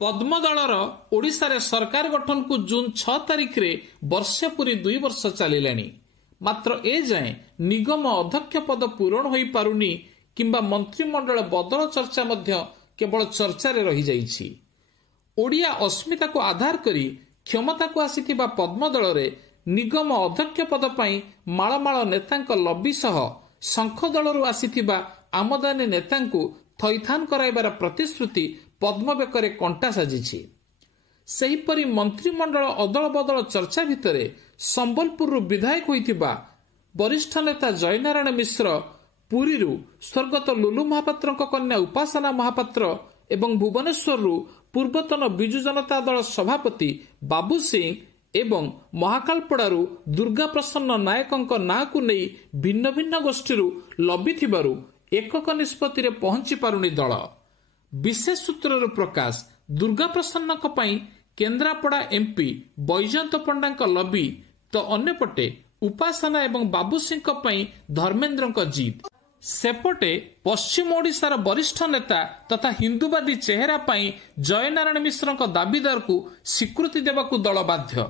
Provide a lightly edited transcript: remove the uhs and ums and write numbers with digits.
पद्म दलर ओडिशारे सरकार गठन को जून 6 तारिख रे वर्षे पूरी 2 वर्ष चलिलानी। मात्र ए जाए निगम अध्यक्ष पद पूरण होई पारुनी किंबा मंत्रिमंडल बदल चर्चा मध्य केवल चर्चा रे रही जाइछि। ओडिया अस्मिता को आधार करी क्षमता को आसीथिबा पद्म दल रे निगम अध्यक्ष पद पई माळमाळ नेतांक लबी सह शंख दलरू आसीथिबा आमदानी नेतांकु थैथान कराइबार प्रतिश्रुति पद्म बेकरे कंटा साजिछि। सेहीपरि मंत्रिमंडल अदल बदल चर्चा भितरे संबलपुर विधायक होइथिबा वरिष्ठ नेता जयनारायण मिश्र, पुरी स्वर्गत लुलु महापात्र कन्या उपासना महापात्र एवं भुवनेश्वर पूर्वतन बिजु जनता दल सभापति बाबू सिंह एवं महाकालपड़ारू दुर्गा प्रसन्न नायकंक नाँ को नहीं भिन्न भिन्न गोष्ठी लबी थिबारु एकक निष्पत्ति रे पहुंची पारुनी दल। विशेष सूत्र प्रकाश दुर्गा प्रसन्न केन्द्रापड़ा एमपी बैजयंत पंडा लबी तो अन्यपटे उपासना एवं बाबू सिंह धर्मेन्द्र जीत। सेपटे पश्चिम ओडिशार वरिष्ठ नेता तथा हिंदूवादी चेहरा जयनारायण मिश्र दाबीदार को स्वीकृति देवाकू दल बाध्य।